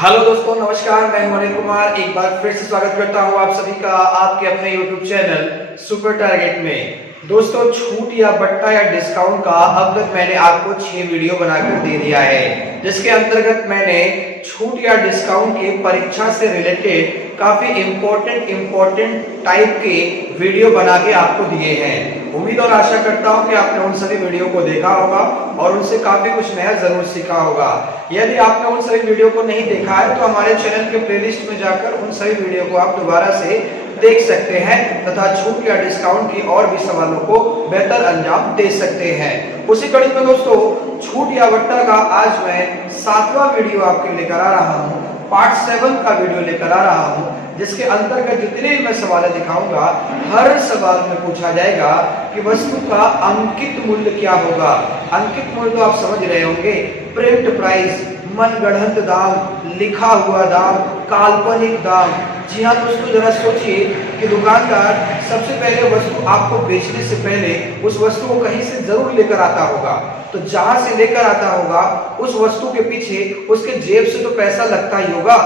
Hello दोस्तों, नमस्कार। मैं हूं अनिल कुमार। एक बार फिर से स्वागत करता हूं आप सभी का आपके अपने YouTube चैनल सुपर टारगेट में। दोस्तों, छूट या बट्टा या डिस्काउंट का अब तक मैंने आपको 6 वीडियो बनाकर दे दिया है, जिसके अंतर्गत मैंने छूट या डिस्काउंट के परीक्षा से रिलेटेड काफी इंपॉर्टेंट टाइप के वीडियो बना के आपको दिए हैं। उम्मीद और आशा करता हूं कि आपने उन सभी वीडियो को देखा होगा और उनसे काफी कुछ नया जरूर सीखा होगा। यदि आपने उन सभी वीडियो को नहीं देखा है तो हमारे चैनल के प्लेलिस्ट में जाकर उन सभी वीडियो को आप दोबारा से देख सकते हैं तथा छूट या डिस्काउंट की और भी सवालों को बेहतर अंजाम दे सकते हैं। उसी कड़ी में दोस्तों, छूट या बट्टा का आज मैं 7वां वीडियो आपके लेकर आ रहा हूं, पार्ट 7 का वीडियो लेकर आ रहा हूं, जिसके अंतर्गत जितने भी मैं सवाल दिखाऊंगा, हर सवाल में पूछा जाएगा कि वस्तु का अंकित मूल्य क्या होगा। अंकित मूल्य तो आप समझ रहे होंगे, प्रिंट प्राइस, मनगढ़ंत दाम, लिखा हुआ दाम, काल्पनिक दाम। जी हाँ दोस्तों, जरा सोचिए कि दुकानदार सबसे पहले वस्तु आपको बेचने से पहले उस वस्तु को कहीं से जरूर लेकर आता होगा, तो जहां से लेकर आता होगा उस वस्तु के पीछे उसके जेब से तो पैसा लगता ही होगा।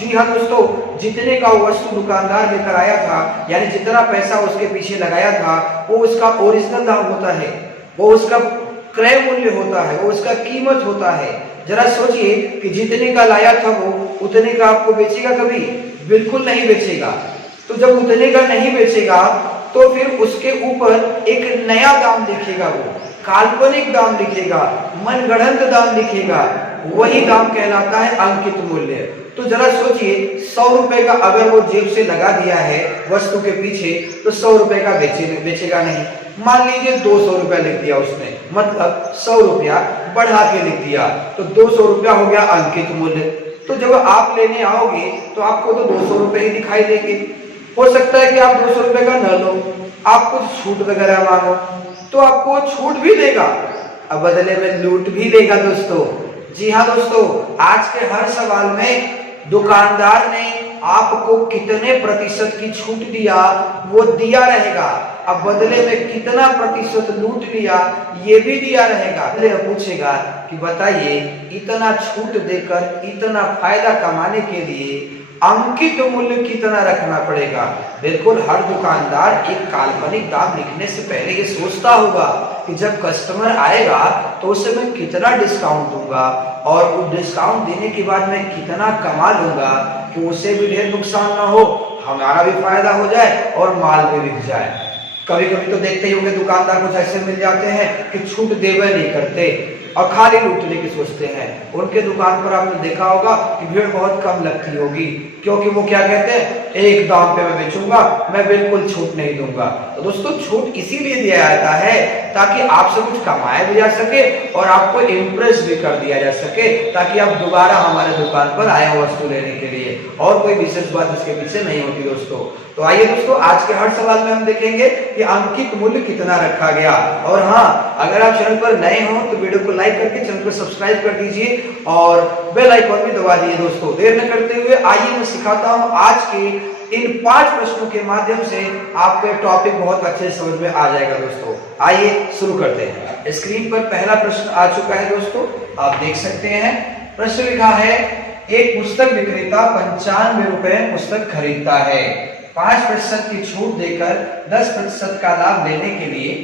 जी हाँ दोस्तों, जितने का वो वस्तु दुकानदार लेकर आया था, यानी जितना पैसा उसके पीछे लगाया था, वो उसका ओरिजिनल दाम होता है, वो उसका क्रय मूल्य होता है, वो उसका कीमत होता है। जरा सोचिए कि जितने का लाया था वो उतने का आपको बेचेगा कभी? बिल्कुल नहीं बेचेगा। तो जब उतने का नहीं बेचेगा तो फिर उसके ऊपर एक नया दाम लिखेगा, वो काल्पनिक दाम लिखेगा, मनगढ़ंत दाम लिखेगा, वही दाम कहलाता है अंकित मूल्य। तो जरा सोचिए, 100 रुपए का अगर वो जेब से लगा दिया है वस्तु के पीछे, तो 100 रुपए का बेचेगा नहीं। मान लीजिए 200 रुपया लिख दिया उसने, मतलब 100 रुपया बढ़ा के लिख दिया, तो 200 रुपया हो गया अंकित मूल्य। तो जब आप लेने आओगे तो आपको तो 200 रुपए ही दिखाई देंगे। हो सकता है कि आप 200 रुपए का न लो, आप कुछ छूट वगैरह मांगो तो आपको छूट भी देगा, अब बदले में लूट भी देगा दोस्तों। जी हाँ दोस्तों, आज के हर सवाल में दुकानदार ने आपको कितने प्रतिशत की छूट दिया वो दिया रहेगा, अब बदले में कितना प्रतिशत लूट लिया ये भी दिया रहेगा। पूछेगा कि बताइए, इतना छूट देकर इतना फायदा कमाने के लिए अंकित मूल्य कितना रखना पड़ेगा। बिल्कुल हर दुकानदार एक काल्पनिक दाम लिखने से पहले ये सोचता होगा कि जब कस्टमर आएगा तो उसे मैं कितना डिस्काउंट दूंगा और उस डिस्काउंट देने के बाद मैं कितना कमा लूंगा कि उसे भी ढेर नुकसान ना हो, हमारा भी फायदा हो जाए और माल भी बिक जाए। कभी कभी तो देखते ही होंगे दुकानदार कुछ ऐसे मिल जाते हैं कि छूट देवे नहीं करते और खाली लूटने की सोचते हैं। उनके दुकान पर आपने देखा होगा कि भीड़ बहुत कम लगती होगी, क्योंकि वो क्या कहते हैं, एक दाम पे मैं बेचूंगा, मैं बिल्कुल छूट नहीं दूंगा। तो दोस्तों, छूट इसीलिए दिया जाता है ताकि आपसे कुछ कमाया भी जा सके और आपको इम्प्रेस भी कर दिया जा सके, ताकि आप दोबारा हमारे दुकान पर आए वस्तु लेने के लिए। और कोई विशेष बात इसके पीछे नहीं होती दोस्तों। तो आइए दोस्तों, आज के हर सवाल में हम देखेंगे कि अंकित मूल्य कितना रखा गया। और हाँ, अगर आप चैनल पर नए हो तो वीडियो को लाइक करके चैनल को सब्सक्राइब कर दीजिए और बेल आइकन भी दबा दीजिए। दोस्तों, देर न करते हुए आइए मैं सिखाता हूं आज के इन 5 प्रश्नों के माध्यम से आपको टॉपिक बहुत अच्छे से समझ में आ जाएगा। दोस्तों, आइए शुरू करते हैं। स्क्रीन पर पहला प्रश्न आ चुका है दोस्तों, आप देख सकते हैं। प्रश्न लिखा है, एक पुस्तक विक्रेता 95 रुपए पुस्तक खरीदता है, 5% की छूट देकर 10% का लाभ लेने के लिए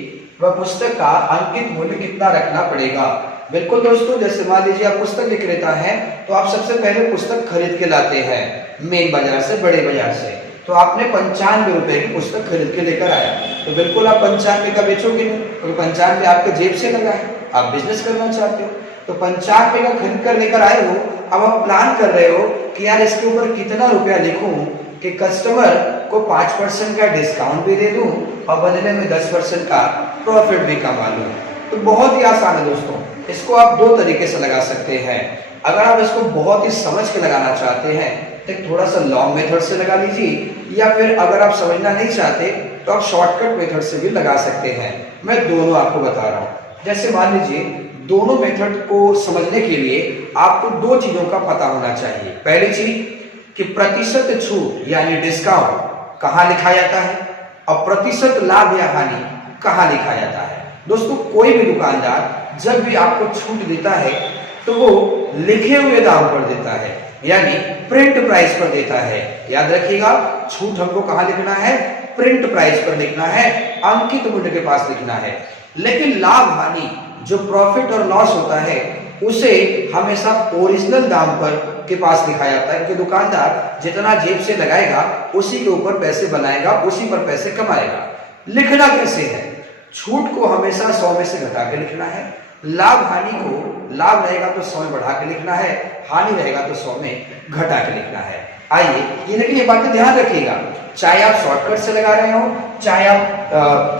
वह पुस्तक का अंकित मूल्य कितना रखना पड़ेगा। बिल्कुल दोस्तों, जैसे मान लीजिए आप पुस्तक विक्रेता हैं तो आप सबसे पहले पुस्तक खरीद के लाते हैं मेन बाजार से, बड़े बाजार से। तो आपने 95 रुपए की पुस्तक खरीद के लेकर आया, तो बिल्कुल आप 95 का बेचोगे नहीं, क्योंकि 95 आपके जेब से लगा है, आप बिजनेस करना चाहते हो। तो 95 का खरीद कर लेकर आए हो, अब आप प्लान कर रहे हो कि यार इसके ऊपर कितना रुपया लिखूं कि कस्टमर को 5% का डिस्काउंट भी दे दूं और बदले में 10% का प्रॉफिट भी कमा लूं। तो बहुत ही आसान है दोस्तों, इसको आप 2 तरीके से लगा सकते हैं। अगर आप इसको बहुत ही समझ के लगाना चाहते हैं तो थोड़ा सा लॉन्ग मेथड से लगा लीजिए, या फिर अगर आप समझना नहीं चाहते तो आप शॉर्टकट मेथड से भी लगा सकते हैं। मैं दोनों आपको बता रहा हूं। जैसे मान लीजिए, दोनों मेथड को समझने के लिए आपको 2 चीजों का पता होना चाहिए। पहली चीज कि प्रतिशत छूट यानी डिस्काउंट कहां लिखा जाता है और प्रतिशत लाभ या हानि कहां लिखा जाता है। दोस्तों, कोई भी दुकानदार जब भी आपको छूट देता है तो वो लिखे हुए दाम पर देता है, यानी प्रिंट प्राइस पर देता है। याद रखिएगा, छूट हमको कहां लिखना है? प्रिंट प्राइस पर लिखना है, अंकित मूल्य के पास लिखना है। लेकिन लाभ हानि, जो प्रॉफिट और लॉस होता है, उसे हमेशा ओरिजिनल दाम पर के पास लिखा जाता है, क्योंकि दुकानदार जितना जेब से लगाएगा उसी के ऊपर पैसे बनाएगा, उसी पर पैसे कमाएगा। लिखना कैसे है? छूट को हमेशा 100 में से घटा के लिखना है, लाभ हानि को लाभ रहेगा तो 100 में बढ़ा के लिखना है, हानि रहेगा तो 100 में घटा के लिखना है। आइए, ये लेकिन ये बातें ध्यान रखिएगा, चाहे आप शॉर्टकट से लगा रहे हो, चाहे आप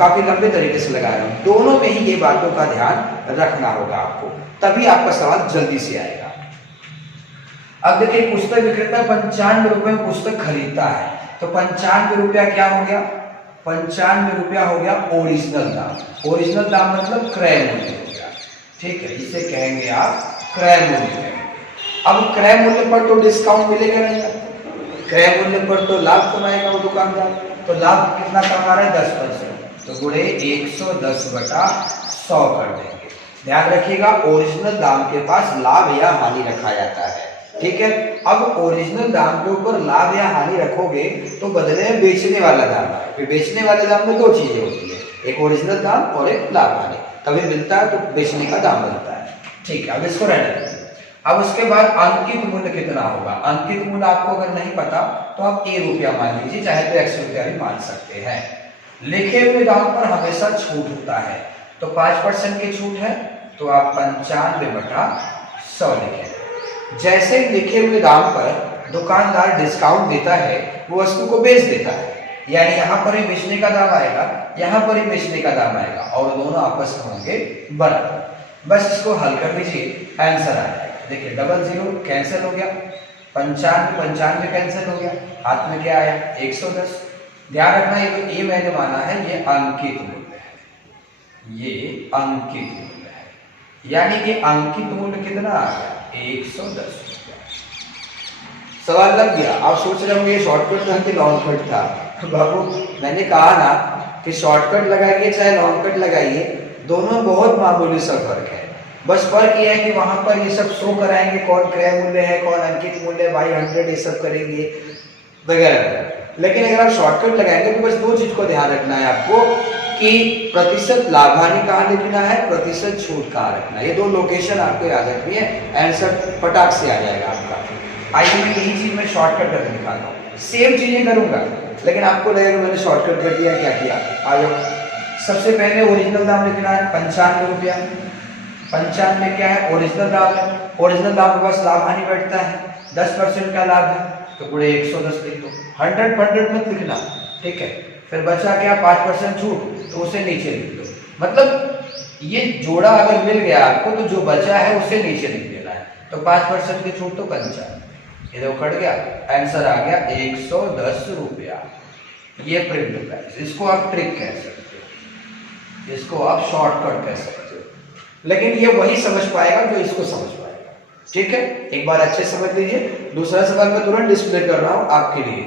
काफी लंबे तरीके से लगा रहे हो, दोनों में ही ये बातों का ध्यान रखना होगा आपको, तभी आपका सवाल जल्दी से आएगा। अब देखिए, पुस्तक विक्रेता 95 रुपए में पुस्तक खरीदता है, तो 95 रुपया क्या हो गया? 95 रुपया हो गया ओरिजिनल दाम। ओरिजिनल दाम मतलब क्रय मूल्य हो गया, ठीक है, इसे कहेंगे आप क्रय मूल्य। अब क्रय मूल्य पर तो डिस्काउंट मिलेगा नहीं, क्रय मूल्य पर तो लाभ कमाएगा वो दुकानदार, तो लाभ कितना कमा रहा है? 10%, तो गुणे 110/100 कर देंगे। ध्यान रखिएगा, ओरिजिनल दाम के पास लाभ या हानि रखा जाता है, ठीक है। अब ओरिजिनल दाम के ऊपर लाभ या हानि रखोगे तो बदले में बेचने वाला दाम है। फिर बेचने वाले दाम में दो चीजें होती है, एक ओरिजिनल दाम और एक लाभ हानि, तभी मिलता है तो बेचने का दाम मिलता है, ठीक है। अब इसको रहने। अब उसके बाद अंकित मूल्य कितना होगा? अंकित मूल्य आपको अगर नहीं पता तो आप ₹1 मान लीजिए, चाहे तो ₹100 भी मान सकते हैं। लिखे हुए दाम पर हमेशा छूट होता है, तो 5% की छूट है, तो आप 95/100 लिखें। जैसे लिखे हुए दाम पर दुकानदार डिस्काउंट देता है, वो वस्तु को बेच देता है, यानी यहाँ पर ही बेचने का दाम आएगा, यहाँ पर ही बेचने का दाम आएगा, और दोनों आपस में होंगे बराबर। बस इसको हल कर लीजिए, आंसर आ जाएगा। देखिए, 00 कैंसिल हो गया, 95 कैंसिल हो गया, हाथ में क्या आया? 110। ध्यान रखना, ये मैंने माना है ये अंकित मूल्य है, ये अंकित मूल्य है, यानी कि अंकित मूल्य कितना आ गया? 110 रुपया। सवाल लग गया। आप सोच रहे होंगे ये शॉर्टकट था कि लॉन्ग कट था? बाबू, मैंने कहा ना कि शॉर्टकट लगाइए चाहे लॉन्ग कट लगाइए, दोनों बहुत मामूली सा फर्क है। बस फर्क ये है कि वहां पर ये सब शो कराएंगे, कौन क्रय मूल्य है, कौन अंकित मूल्य है, बाई 100, ये सब करेंगे वगैरह। लेकिन अगर आप शॉर्टकट लगाएंगे तो बस दो चीज को ध्यान रखना है आपको, कि प्रतिशत लाभ हानि कहाँ लिखना है, प्रतिशत छूट कहाँ रखना है। ये दो लोकेशन आपको याद रखनी है, आंसर फटाक से आ जाएगा आपका। आइए, मैं यही चीज मैं शॉर्टकट करके दिखाता हूँ, सेम चीजें करूंगा, लेकिन आपको लगेगा मैंने शॉर्टकट कर दिया, क्या किया? आ जाओ। सबसे पहले ओरिजिनल दाम लिखना है 95 रुपया। 95 क्या है? ओरिजिनल दाम है। ओरिजिनल दाम के पास लाभ हानि बैठता है, 10% का लाभ है, तो पूरे 110 लिख दो। 100 मत लिखना, ठीक है। फिर बचा क्या? 5% छूट, तो उसे नीचे लिख दो। मतलब ये जोड़ा अगर मिल गया आपको तो जो बचा है उसे नीचे लिख देना है। तो 5% की छूट तो 95, ये देखो कट गया, आंसर आ गया 110 रुपया। ये प्रिंट प्राइस, इसको आप ट्रिक कह सकते हो, इसको आप शॉर्टकट कह सकते हो, लेकिन ये वही समझ पाएगा जो इसको समझ पाएगा, ठीक है। एक बार अच्छे समझ लीजिए। दूसरा सवाल मैं तुरंत डिस्प्ले कर रहा हूं आपके लिए।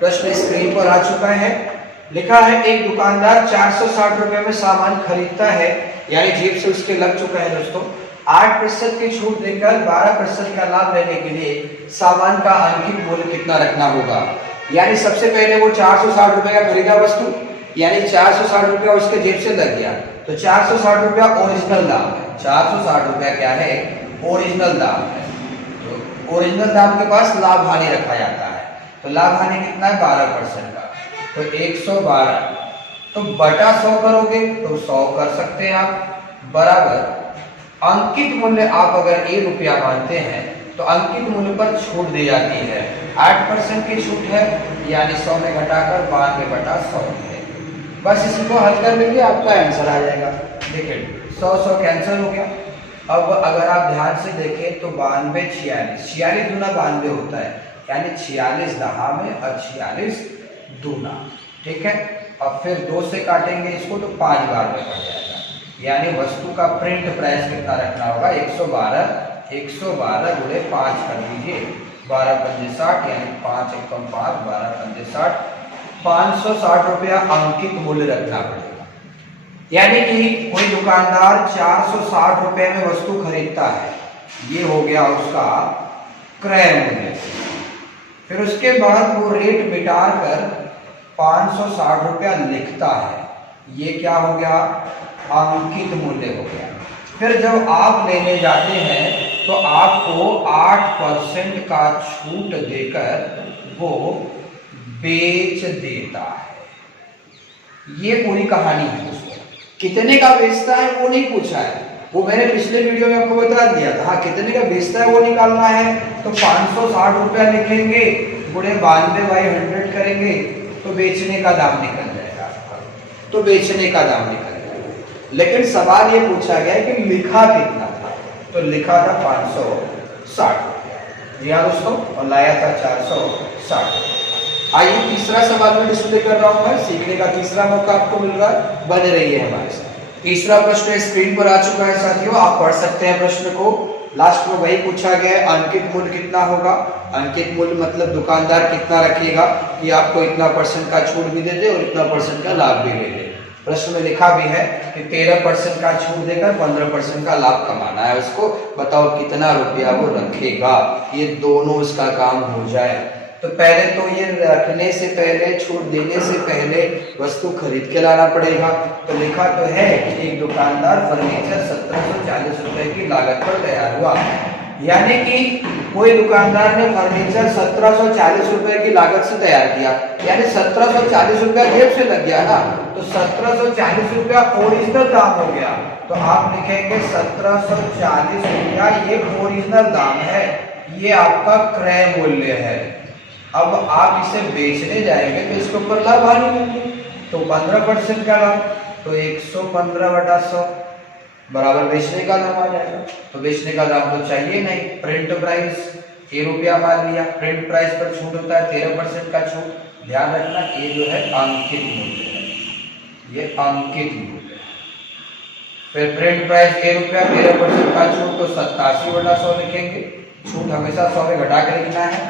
प्रश्न स्क्रीन पर आ चुका है। लिखा है, एक दुकानदार 460 रुपए में सामान खरीदता है, यानी जेब से उसके लग चुका है दोस्तों। 8% की छूट देकर 12% का लाभ लेने के लिए सामान का अंकित मूल्य कितना रखना होगा? यानी सबसे पहले वो 460 रुपए का खरीदा वस्तु, यानी 460 रुपया उसके जेब से लग गया, तो 460 रुपया ओरिजिनल दाम है। 460 रुपया क्या है? ओरिजिनल दाम है। तो ओरिजिनल दाम के पास लाभ हानि रखा जाता है, तो लाभ हानि कितना है? 12% का, तो 112, तो बटा 100 करोगे तो 100 कर सकते हैं आप, बराबर अंकित मूल्य आप अगर ₹1 मानते हैं तो अंकित मूल्य पर छूट दी जाती है। 8% की छूट है, यानी 100 में घटाकर 92/100 है। बस इसको हल कर लेंगे, आपका आंसर आ जाएगा। देखिए 100 कैंसिल हो गया। अब अगर आप ध्यान से देखें तो 92 46, 46 दूना 92 होता है, यानी 46 दहा में और 46 दूना, ठीक है। अब फिर 2 से काटेंगे इसको तो 5 बार में कट जाएगा, यानी वस्तु का प्रिंट प्राइस कितना रखना होगा? 112 गुणे 5 कर दीजिए, 12 पंजे 60, यानी 5 एकम 5, 12 पंजे 60, 560 रुपया अंकित मूल्य रखना पड़ेगा। यानी कि कोई दुकानदार 460 रुपए में वस्तु खरीदता है, ये हो गया उसका क्रय मूल्य। फिर उसके बाद वो रेट मिटा कर 560 रुपया लिखता है, ये क्या हो गया, अंकित मूल्य हो गया। फिर जब आप लेने जाते हैं तो आपको 8% का छूट देकर वो बेच देता है। ये पूरी कहानी है दोस्तों। कितने का बेचता है वो नहीं पूछा है, वो मैंने पिछले वीडियो में आपको बता दिया था। हाँ, कितने का बेचता है वो निकालना है तो 560 रुपया लिखेंगे, गुणे 92/100 करेंगे तो बेचने का दाम निकल जाएगा आपका, तो बेचने का दाम निकल जाएगा। लेकिन सवाल ये पूछा गया है कि लिखा कितना था, तो लिखा था 560 रुपया। जी हाँ दोस्तों, और लाया था 460। आइए तीसरा सवाल में डिस्प्ले कर रहा हूं मैं, सीखने का तीसरा मौका आपको मिल रहा है, बने रहिए हमारे साथ। तीसरा प्रश्न स्क्रीन पर आ चुका है साथियों, आप पढ़ सकते हैं प्रश्न को। लास्ट में वही पूछा गया है, अंकित मूल्य कितना होगा। अंकित मूल्य मतलब दुकानदार कितना रखेगा कि आपको इतना % का छूट भी दे दे और इतना % का लाभ भी दे दे। प्रश्न में लिखा भी है कि 13% का छूट देकर 15% का लाभ कमाना है उसको। बताओ कितना रुपया वो रखेगा, ये दोनों उसका काम हो जाए। तो पहले तो ये रखने से पहले, छूट देने से पहले वस्तु खरीद के लाना पड़ेगा। तो लिखा तो है कि एक दुकानदार फर्नीचर 1740 रुपए की लागत पर तैयार हुआ, यानी कि कोई दुकानदार ने फर्नीचर 1740 रुपए की लागत से तैयार किया, यानी 1740 रुपया जेब से लग गया ना, तो 1740 रुपया ओरिजिनल दाम हो गया। तो आप लिखेंगे 1740 रुपया ये ओरिजिनल दाम है, ये आपका क्रय मूल्य है। अब आप इसे बेचने जाएंगे तो इसके ऊपर लाभ हानि होंगे, तो 15% का लाभ, तो 115/100 बराबर बेचने का दाम आ जाएगा। तो बेचने का दाम तो चाहिए नहीं, प्रिंट प्राइस ₹1 मान लिया, प्रिंट प्राइस पर छूट होता है 13% का छूट। ध्यान रखना ये जो है अंकित मूल्य है, ये अंकित मूल्य। फिर प्रिंट प्राइस ₹1, 13% का छूट, तो 87/100 लिखेंगे। छूट हमेशा 100 में घटा के लिखना है।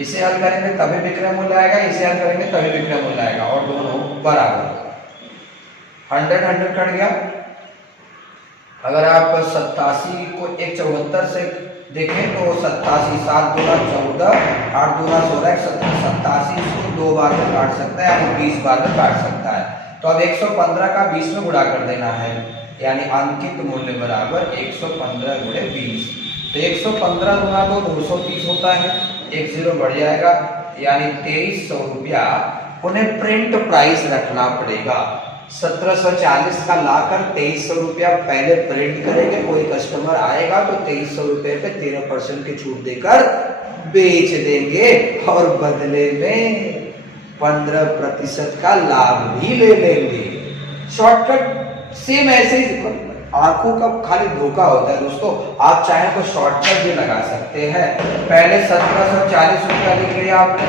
इसे हल करेंगे तभी विक्रय मूल्य आएगा, इसे हल करेंगे तभी विक्रय मूल्य आएगा, और दोनों बराबर। 100 कट गया। अगर आप 87 को 174 से देखें तो 87, 7 दूना 14, 8 दूना 16, 87 इसको 2 बार में काट सकता है, यानी 20 बार में काट सकता है। तो अब 115 का 20 में गुणा कर देना है, यानी अंकित मूल्य बराबर 115 गुणे 20। तो 115 गुना 230 होता है, एक 0 बढ़ जाएगा, यानी 2300 रुपया उन्हें प्रिंट प्राइस रखना पड़ेगा। 1740 का लाकर 2300 रुपया पहले प्रिंट करेंगे, कोई कस्टमर आएगा तो 2300 रुपये पे 13% की छूट देकर बेच देंगे, और बदले में 15% का लाभ भी ले लेंगे। शॉर्टकट सेम ऐसे ही, आंखों का खाली धोखा होता है दोस्तों। आप चाहे तो शॉर्टकट भी लगा सकते हैं। पहले 1740 रुपया लिख लिया आपने,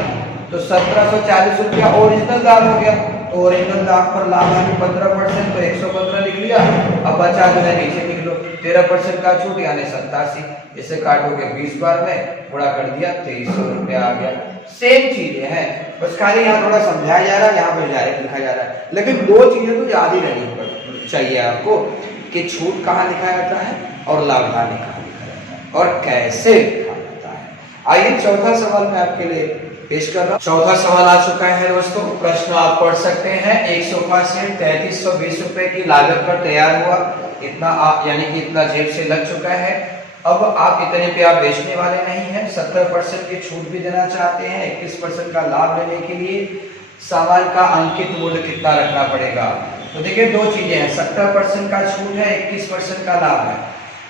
तो 1740 रुपया ओरिजिनल दाम हो गया, तो ओरिजिनल दाम पर लाभ है 15%, तो 115 लिख लिया। अब बचा जो है नीचे लिख लो, 13% का छूट यानी 87, इसे काटोगे 20 बार में, गुणा कर दिया 2300 रुपया आ गया। सेम चीजें हैं, बस खाली यहाँ थोड़ा समझाया जा रहा है, यहाँ पर डायरेक्ट लिखा जा रहा है। लेकिन दो चीजें तो याद ही रहनी चाहिए आपको कि छूट कहाँ लिखा जाता है और लाभ कहाँ लिखा जाता है और कैसे लिखा जाता है। आइए चौथा सवाल मैं आपके लिए पेश कर रहा हूँ। चौथा सवाल आ चुका है दोस्तों, प्रश्न आप पढ़ सकते हैं। एक सोफा सेट 3320 रुपए की लागत पर तैयार हुआ, इतना यानी कि इतना जेब से लग चुका है। अब आप इतने पे आप बेचने वाले नहीं हैं, 70% की छूट भी देना चाहते हैं, 21% का लाभ लेने के लिए सामान का अंकित मूल्य कितना रखना पड़ेगा। तो देखिए दो चीजें हैं, 70% का छूट है, 21% का लाभ है,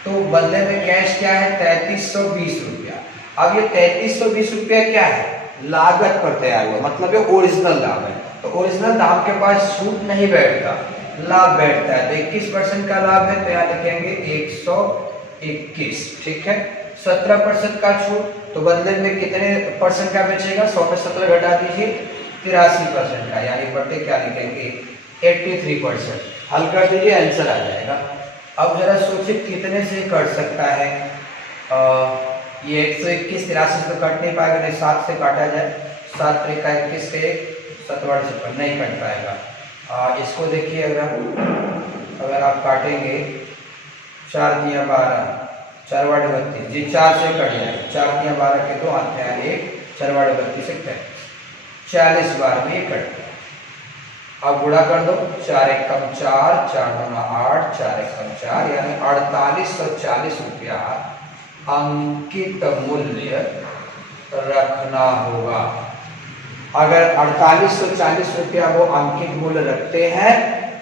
तो बदले में कैश क्या है 3320 रुपया। अब ये 3320 रुपया क्या है, लागत पर तैयार हुआ, मतलब ये ओरिजिनल दाम है। तो ओरिजिनल दाम के पास छूट नहीं बैठता, लाभ बैठता है। तो 21% का लाभ है, तो यहाँ लिखेंगे 121, ठीक है। 17% का छूट, तो बदले में कितने % का बेचेगा, 100 में 17 घटा दीजिए, 83% का, यानी बढ़ते क्या लिखेंगे 83%। हल कर दीजिए, आंसर आ जाएगा। अब जरा सोचिए कितने से कट सकता है, ये 121 83 तो कट नहीं पाएगा, नहीं 7 से काटा जाए, 7 3 का 21 से 7 से नहीं कट पाएगा। इसको देखिए, अगर आप काटेंगे 4 दिया 12, 4 बटा 32, ये 4 से कट जाएगा, 4 तिया 12 के 2 आते हैं 1, 4 बटा 32 से 40 बार में ये कट गया। अब गुणा कर दो, 4 एकम 4, 4 दूना 8, 4 एकम 4, यानी 4840 रुपया अंकित मूल्य रखना होगा। अगर 4840 रुपया वो अंकित मूल्य रखते हैं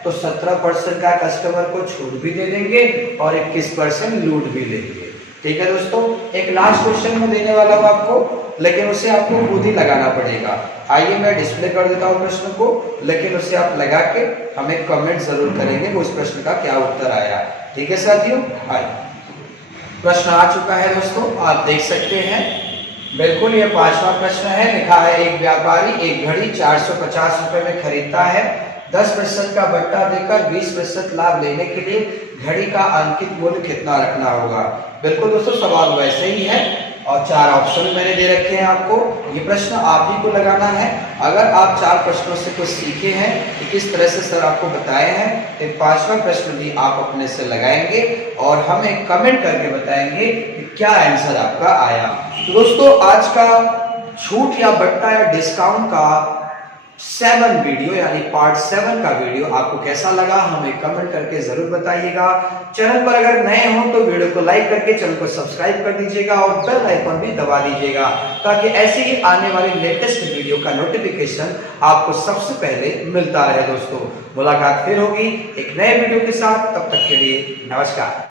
तो 17% का कस्टमर को छूट भी दे देंगे और 21% लूट भी लेंगे। ठीक है दोस्तों, एक लास्ट क्वेश्चन में देने वाला हूं आपको, लेकिन उसे आपको खुद ही लगाना पड़ेगा। आइए मैं डिस्प्ले कर देता हूं प्रश्न को, लेकिन उसे आप लगा के हमें कमेंट जरूर करेंगे उस प्रश्न का क्या उत्तर आया। ठीक है साथियों, आइए प्रश्न आ चुका है दोस्तों, आप देख सकते हैं। बिल्कुल ये 5वां प्रश्न है। लिखा है एक व्यापारी एक घड़ी 450 रुपए में खरीदता है। 10% का बट्टा देकर 20% लाभ लेने के लिए घड़ी का अंकित मूल्य कितना रखना होगा। बिल्कुल दोस्तों सवाल वैसे ही है और 4 ऑप्शन मैंने दे रखे हैं आपको। ये प्रश्न आप ही को लगाना है। अगर आप 4 प्रश्नों से कुछ सीखे हैं कि किस तरह से सर आपको बताए हैं, तो 5वां प्रश्न भी आप अपने से लगाएंगे और हमें कमेंट करके बताएंगे कि क्या आंसर आपका आया। तो दोस्तों आज का छूट या बट्टा या डिस्काउंट का 7 वीडियो यानी पार्ट 7 का वीडियो आपको कैसा लगा हमें कमेंट करके जरूर बताइएगा। चैनल पर अगर नए हो तो वीडियो को लाइक करके चैनल को सब्सक्राइब कर दीजिएगा और बेल आइकन भी दबा दीजिएगा, ताकि ऐसे ही आने वाली लेटेस्ट वीडियो का नोटिफिकेशन आपको सबसे पहले मिलता रहे। दोस्तों मुलाकात फिर होगी एक नए वीडियो के साथ, तब तक के लिए नमस्कार।